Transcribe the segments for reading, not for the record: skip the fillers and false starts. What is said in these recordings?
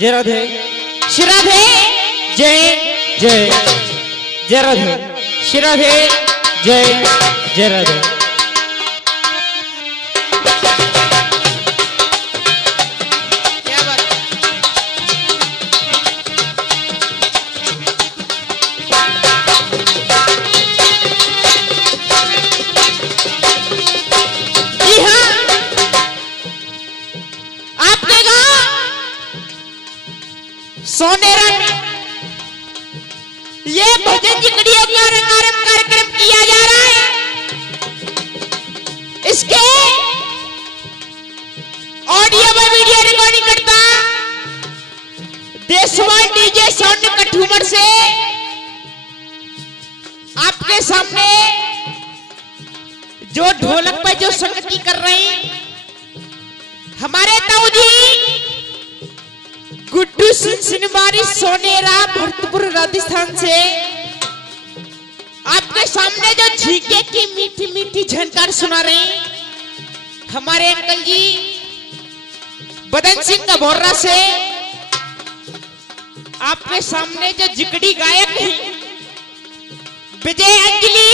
जय राधे श्री राधे जय जय जय राधे श्री राधे जय जय राधे। सोनेरा में ये भजन जिकड़ियों का रंगारंग कार्यक्रम किया जा रहा है। इसके ऑडियो व वीडियो रिकॉर्डिंग करता देशवाल डीजे साउंड कठूमर से आपके सामने जो ढोलक पर जो संगति कर रहे हैं हमारे ताऊ जी गुड्डू सिनवारी सोनेरा भरतपुर राजस्थान से आपके सामने जो झींगे की मीठी मीठी झनकार सुना रहे हैं हमारे अंकल जी बदन सिंह का बोर्रा से आपके सामने जो जिकड़ी गायक हैं विजय अंजलि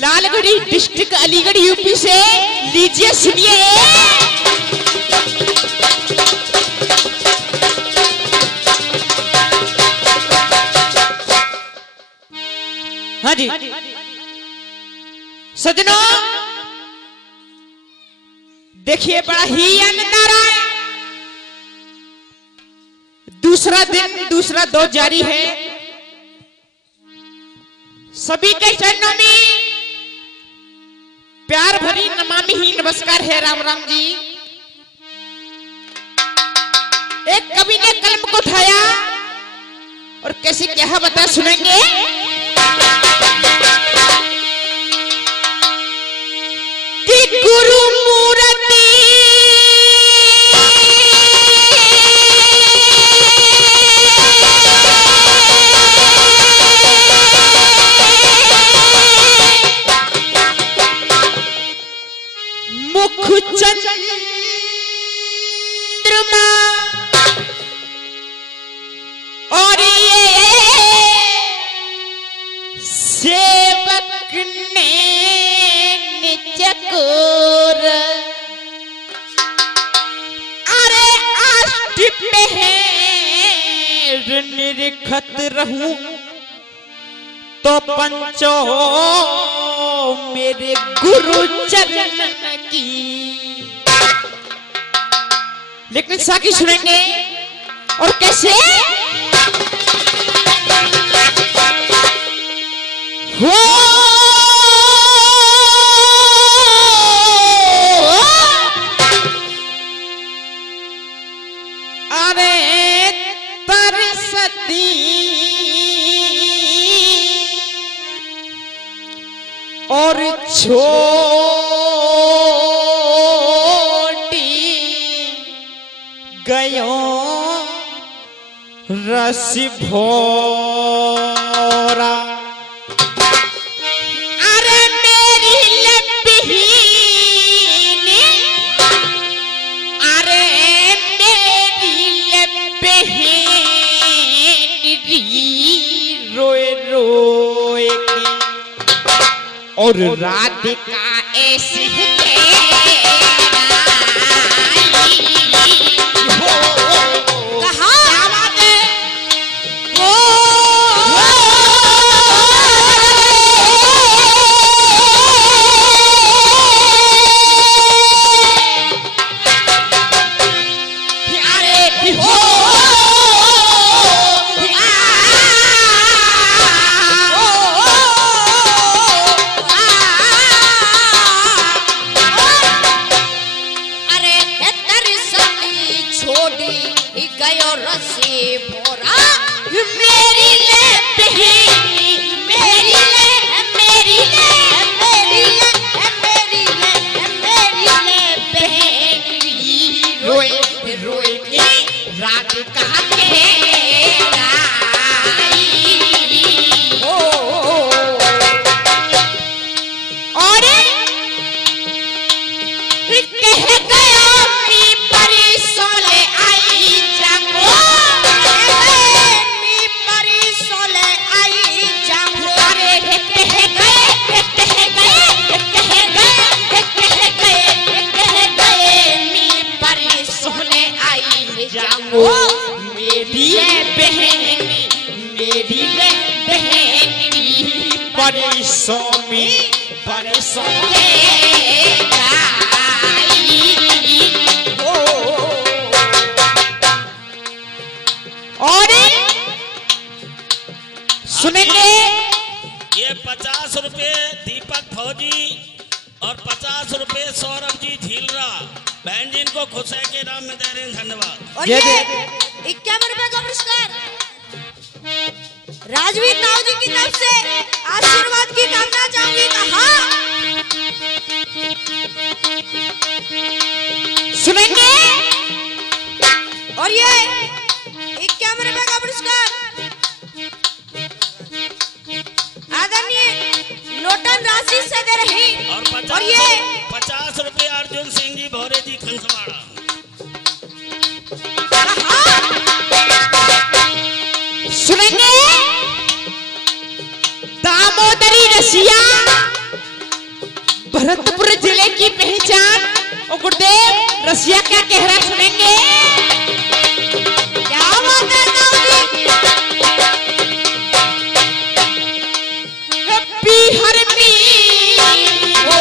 लालगढ़ी डिस्ट्रिक्ट अलीगढ़ यूपी से लीजिए सुनिए। हाँ जी सजनों देखिए बड़ा ही आनंद आ रहा है। दूसरा दिन दूसरा दौर जारी है। सभी के चरणों में प्यार भरी नमामि ही नमस्कार है। राम राम जी। एक कवि ने कलम को उठाया और कैसे क्या बता सुनेंगे। गुरु मूर्ति मुख चंद्रमा और ये सेवक ने चकोर अरे आष्टि पे है निरखत रहूं तो पंचो मेरे गुरु चरण की। लेकिन साकी सुनेंगे और कैसे हो और छोटी गयो रस भोरा अरे मेरी लबहीनी अरे मेरी लबहीनी रोए रोए और राधिका ऐसी कह गया परी सोले आई जा जाओ मेरी बहन बरसों में बरसों और सुनेंगे ये 50 रुपए दीपक फौजी और 50 रुपए सौरभ जी झीलरा बहन जी को खुश है के नाम में दे रहे हैं। धन्यवाद। और ये 51 रुपए का पुरस्कार राजवीर नाव जी की तरफ से आशीर्वाद की कामना चाहूंगी। सुनेंगे और ये 51 रुपए का पुरस्कार आदरणीय लोटन राशि से दे रही और ये 50 रुपए अर्जुन सिंह जी भौरे जी खंसवाड़ा। सुनेंगे दामोदरी रसिया भरतपुर जिले की पहचान और गुरुदेव रसिया क्या कह रहा सुनेंगे। क्या बात है हरमी ओ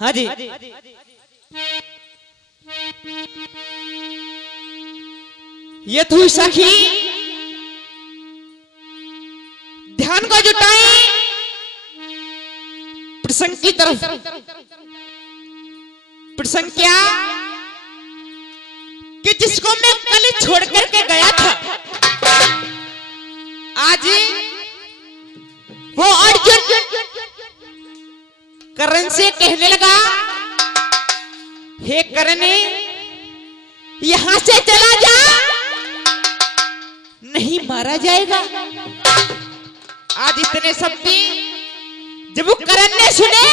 हाँ जी ये तू सखी ध्यान को जुटाए प्रसंग की तरफ। प्रसंग क्या कि जिसको मैं कल छोड़ करके गया था आज वो अर्जुन करण से कहने लगा हे करण यहां से चला जा नहीं मारा जाएगा। आज इतने शब्द जब वो करण ने सुने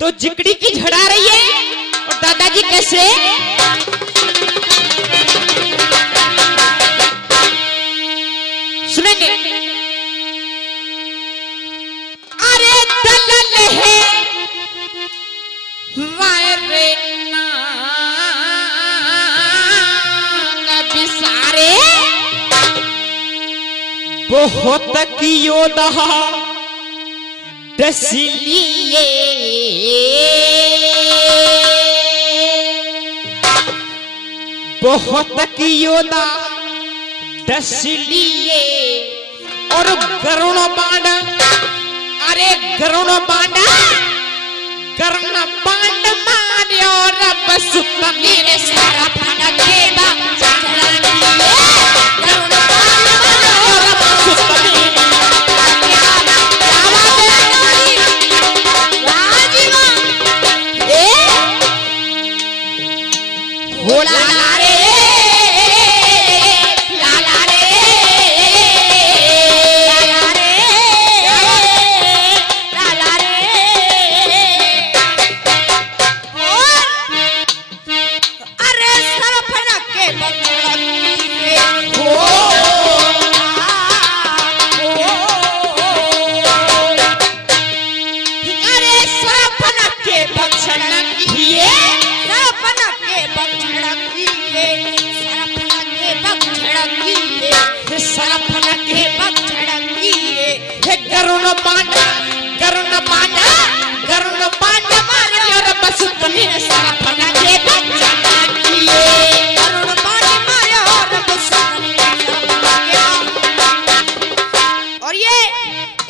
तो जिकड़ी की झड़ा रही है और दादाजी कैसे सुनेंगे। अरे दलल है वायरे बिसारे बहुत कियो दहा दसलिए बहुत कियो दा दसलिए और गरुण बाण अरे गरुण बाण मार्यो रब सुत मेरे सारा फन देवा गरुण बाण मार्यो रब सुत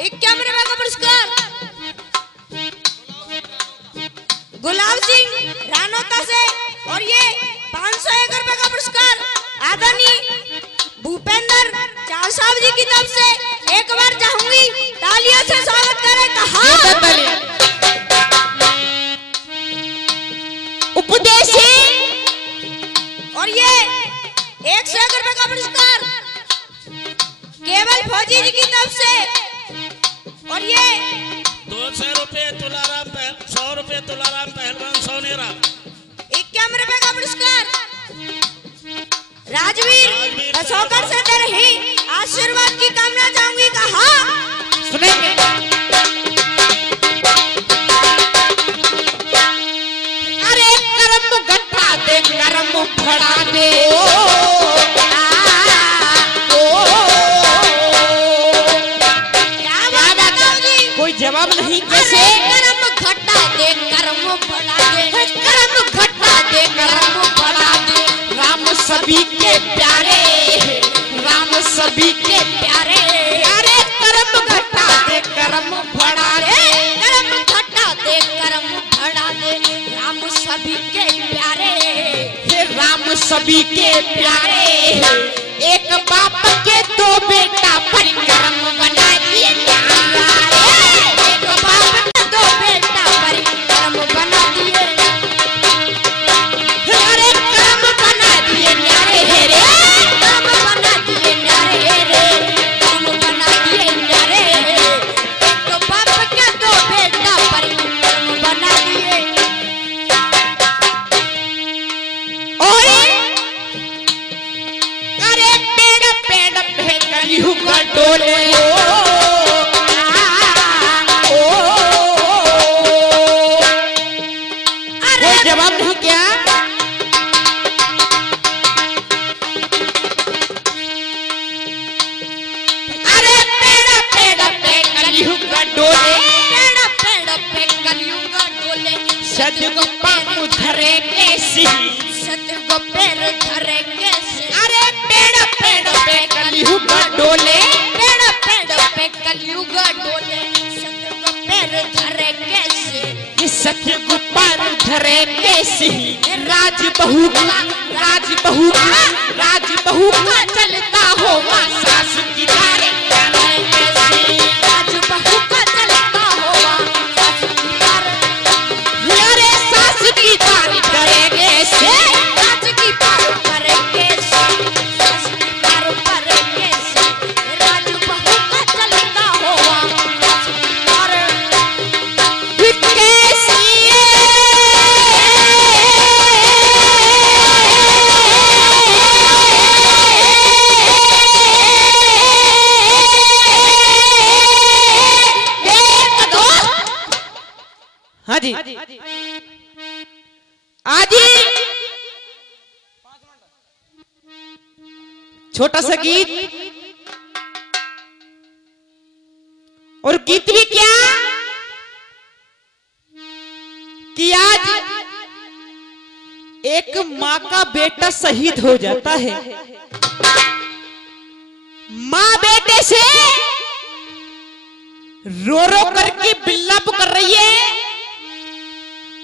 51 रुपए का पुरस्कार गुलाब सिंह रानोता से। और ये 501 रुपए का पुरस्कार आदरणीय भूपेंद्र चाव साहब जी की तरफ से। एक बार चाहूंगी तालियों से स्वागत करें कहा उपदेश। और ये 101 रुपए का पुरस्कार केवल फौजी जी की तरफ से। और ये 200 रुपए तुलाराम 100 रुपए तुलाराम पहलवान सोनेरा। 51 रुपए का पुरस्कार राजवीर अशोकर से दे रही आशीर्वाद की कामना चाहूंगी कहा सुनेंगे। अरे करम गट्टा दे करम फड़ा दे कोई जवाब नहीं कैसे। करम घटा दे करम बढ़ा दे करम घटा दे करम बढ़ा दे। राम सभी के प्यारे राम सभी के प्यारे। अरे करम घटा दे करम बढ़ा दे करम घटा दे करम बढ़ा दे राम सभी के प्यारे। हे राम सभी के प्यारे। एक बाप के दो बेटा परिक्रम बना दिए न्यारे। एक बाप के दो बेटा परिक्रम बना दिए। अरे करम बना दिए न्यारे हे रे। करम बना दिए न्यारे रे करम बना दिए न्यारे। एक बाप के दो बेटा परिक्रम बना दिए। और अरे पेड़ पेड़ पे कलयुग डोले कोई जवाब नहीं क्या। अरे पेड़ पेड़ पे कलयुग डोले पेड़ पेड़ पे कलयुग डोले सदगुरु पामु धरे कैसी। सत्य को पैर धरे कैसे। अरे पेड़ पेड़ पे कलयुग डोले पेड़ पेड़ पे कलयुग डोले सत्य को पैर धरे कैसे। ये सत्य गुप्पर धरे कैसी। राज बहू का चलता हो मां सास की तारे कैसी। राज बहू का चलता होगा सास की तारे। अरे सास की तारी करेंगे से। सास की पार पर कैसे सास की पार पर कैसे। राज बहू का चलता होगा सास की तारे। कैसी हाँ जी आजी छोटा सा गीत। और गीत भी क्या कि आज एक माँ का बेटा शहीद हो जाता है। माँ बेटे से रो रो करके बिल्लाप कर रही है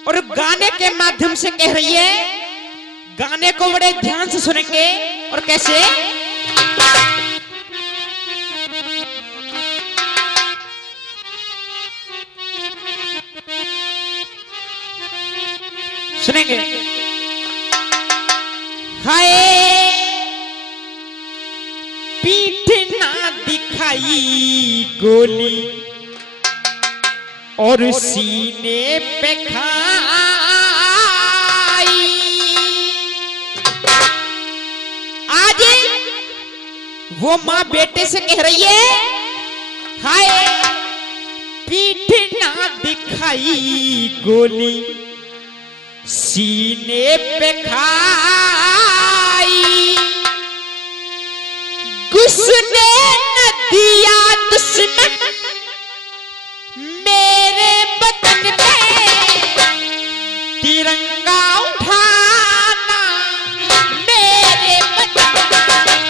और गाने के माध्यम से कह रही है। गाने को बड़े ध्यान से सुनेंगे और कैसे। सुनेंगे। हाय पीठ ना दिखाई गोली और सीने पे खाई। आज वो माँ बेटे से कह रही है हाय पीठ ना दिखाई गोली सीने पे खाई। घुसने न दिया दुश्मन मेरे बदन में तिरंगा उठाना। मेरे बदन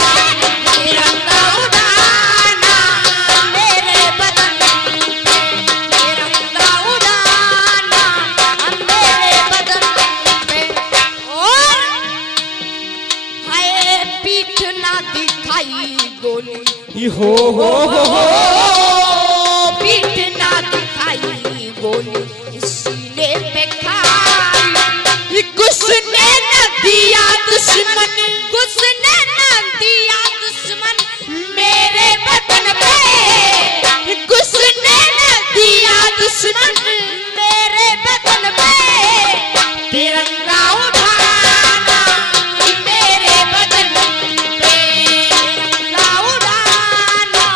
में तिरंगा उठाना मेरे बदन हो हो हो हो पीठ ना दिखाई गोली सीने पे खाई। घुसने न दिया दुश्मन, घुसने न दिया दुश्मन मेरे बदन पे, घुसने न दिया दुश्मन मेरे बदन पे। तिरंगा उठाना मेरे बदन पे, तिरंगा उड़ाना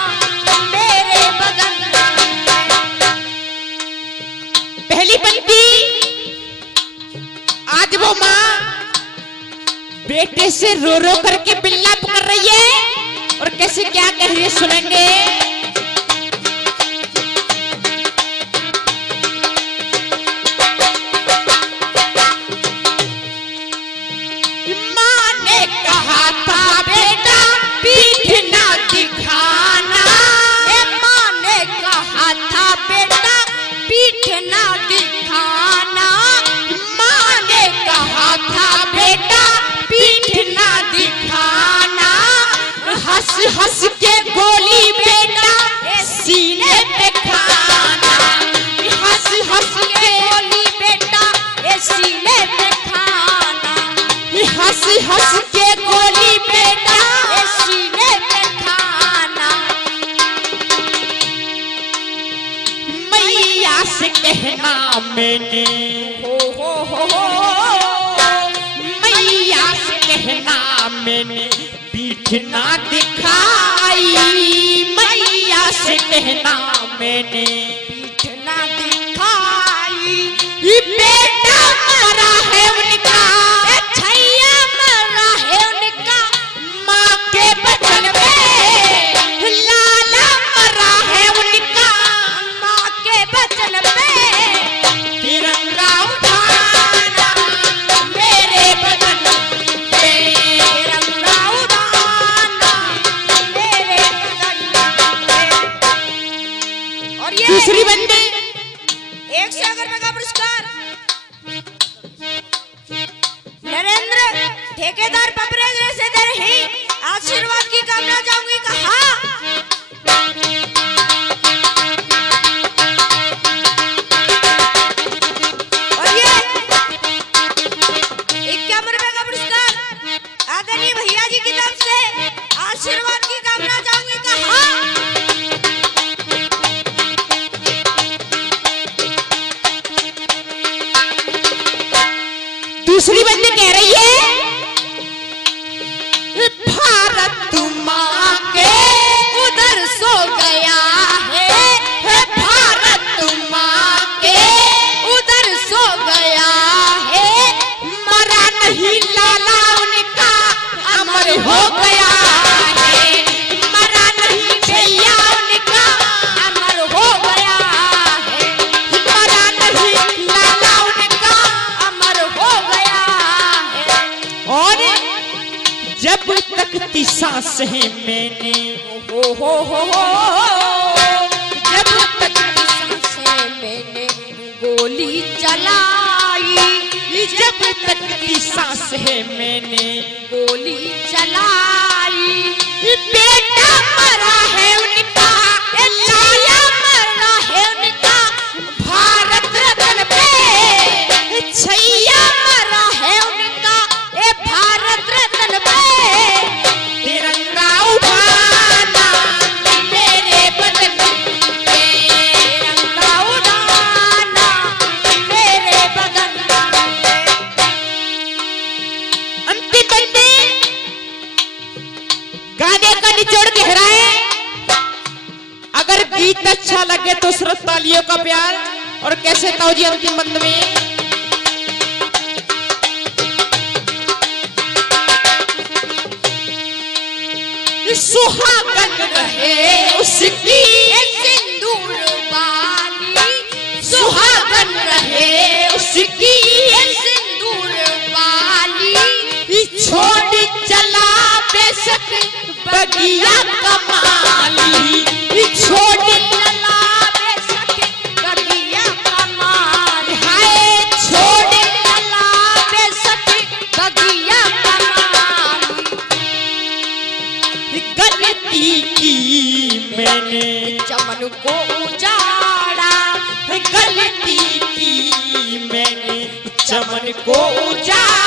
मेरे बदन पे। पहली पंक्ति आज वो माँ बेटे से रो रो करके बिल्लाप कर रही है और कैसे क्या कह रही है सुनेंगे। माँ ने कहा था बेटा पीठ ना दिखाना, माँ ने कहा था बेटा पीठ ना दिखाना। माँ ने कहा था बेटा पीठ ना दिखाना। हंस हंस के गोली बेटा सीने पे खाना, हंस हंस के गोली बेटा ये सीने पे खाना। हंस हंस के गोली बेटा ये सीने पे खाना। मैया से कहना मैंने, हो मैया से कहना मैंने पीठ ना दिखाई। मैया से कहना मैंने पीठ ना दिखाई। ये बेटा मरा है उनका, छैया मरा है उनका माँ के बदन पे। लाला मरा है उनका माँ के बचन पे। तिरंगा उठाना मेरे बदन पे। तिरंगा उड़ाना मेरे बदन पे। और ये दूसरी बंदी 100 रुपए का पुरस्कार नरेंद्र ठेकेदार पपरेज से दे रही आशीर्वाद की कामना चाहूंगी। कहा और ये 51 रुपए का पुरस्कार आदरणीय भैया जी की तरफ से आशीर्वाद की कामना चाहूंगी। कहा दूसरी बंदी कह रही है भारत माँ के उधर सो गया है। भारत माँ के उधर सो गया है। मरा नहीं लाला उनका अमर हो गया है। मरा नहीं भैया उनका अमर हो गया है। मरा नहीं लाला उनका। अमर हो गया है। और जब तक ती सांस है मैंने, हो जब तक सांसें मैंने गोली चलाई। जब तक ती सांस है मैंने गोली चलाई। बेटा मरा है उनका, लाया मरा है उनका भारत रत्न पे। छैया मरा है उनका ए भारत रत्न पे। तिरंगा उठाना मेरे बदन पे। तिरंगा उड़ाना मेरे बदन पे। अंतिम बंदे गाने का निचोड़ गहरा है। अगर गीत अच्छा लगे तो सिर्फ तालियों का प्यार। और कैसे ताऊ जी अंतिम बंद में सुहागन रहे उसकी सिंदूर वाली। सुहागन रहे उसकी सिंदूर वाली। छोड़ चला बेशक बगिया कमाली। छोड़ चला बेशक बगिया कमाल। हाय छोड़ चला बेशक बगिया कमाल। गलती की को ऊंचा